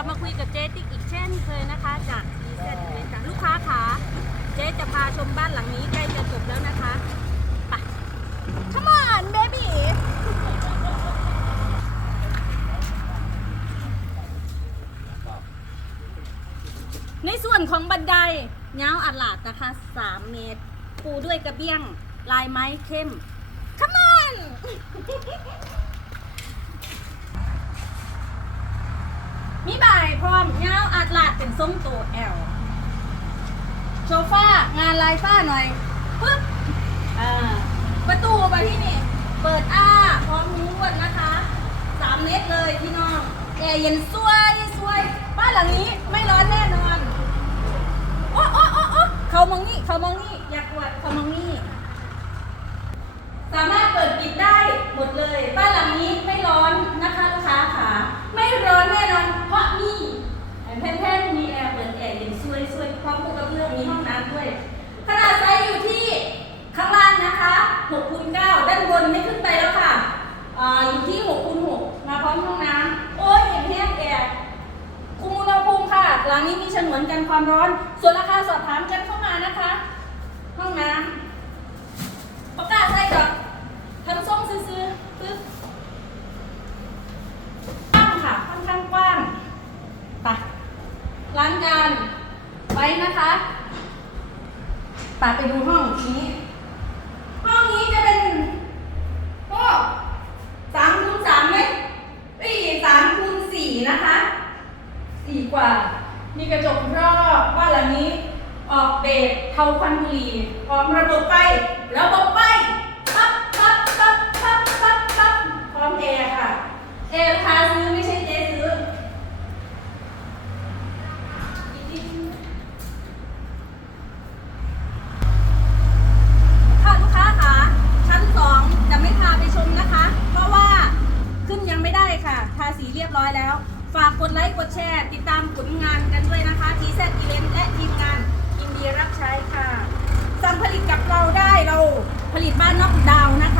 ลับมาคุยกับเจ๊ติ๊กอีกเช่นเคยนะคะ จากทีเซนเลยค่ะลูกค้าขาเจ๊จะพาชมบ้านหลังนี้ใกล้จะจบแล้วนะคะไป Come on baby ในส่วนของบันไดเงาอัดหลาดนะคะ 3 เมตร ปูด้วยกระเบี้ยง ลายไม้เข้ม Come on มีบ่าย พร้อมเงาวอัดหลาดเป็นทรงตัวแอลโซฟางานลายฝ้าหน่อยปึ๊บอ่าประตูไปที่นี่ เปิดอ้าพร้อมมุ้งวดนะคะสามเมตรเลยพี่น้องแอร์เย็นสวยสวยบ้านหลังนี้ไม่ร้อนแน่นอน โอ้โอ้โอ้โอ้เขามองนี่เขามองนี่ อยากอวดเขามองนี่ สามารถเปิดปิดได้หมดเลย บ้านหลังนี้ไม่ร้อนนะคะลูกค้าขาไม่ร้อนแน่นอน เพราะมีแท่นๆมีแอร์เปิดแอร์เย็นช่วยช่วยพร้อมกับกระเบื้องมีห้องน้ำด้วย ขนาดไซส์อยู่ที่ข้างล่างนะคะ6คูณ9ด้านบนไม่ขึ้นไปแล้วค่ะอ่าอยู่ที่6คูณ6มาพ ร้อมห้องน้ำโอ้ยเอ็มแห้งแอร์คุมอุณหภูมิค่ะ หลังนี้มีฉนวนกันความร้อน ส่วนราคาสอบถามกันเข้ามานะคะ ห้องน้ำประกาศใส่ดอกทำส้มซื้อๆปึ๊บกว้างค่ะ ค่อนข้างกว้างไปล้างจานไว้นะคะไปไปดูห้องนี้ ห้องนี้จะเป็นก็สามคูณสามไหมเอ้ยสามคูณสี่นะคะีกว่า มีกระจกรอบบ้านหลังนี้ ออกเบรคเทาควันบุหรี่พร้อมระบบไฟระบบไฟปั๊บปั๊บปั๊บปั๊บปั๊บปั๊บพร้อมแอร์ค่ะ แอร์ลูกค้าซื้อไม่ใช่เจ๊ซื้อ ค่ะลูกค้าค่ะชั้นสองจะไม่พาไปชมนะคะ เพราะว่าขึ้นยังไม่ได้ค่ะ ทาสีเรียบร้อยแล้ว ฝา กดไลค์ กดแชร์ ติดตามผลงานกันด้วยนะคะทีแซดอีเลนและทีมงานยินดีรับใช้ค่ะ สั่งผลิตกับเราได้เราผลิตบ้านนอกดาวนะคะ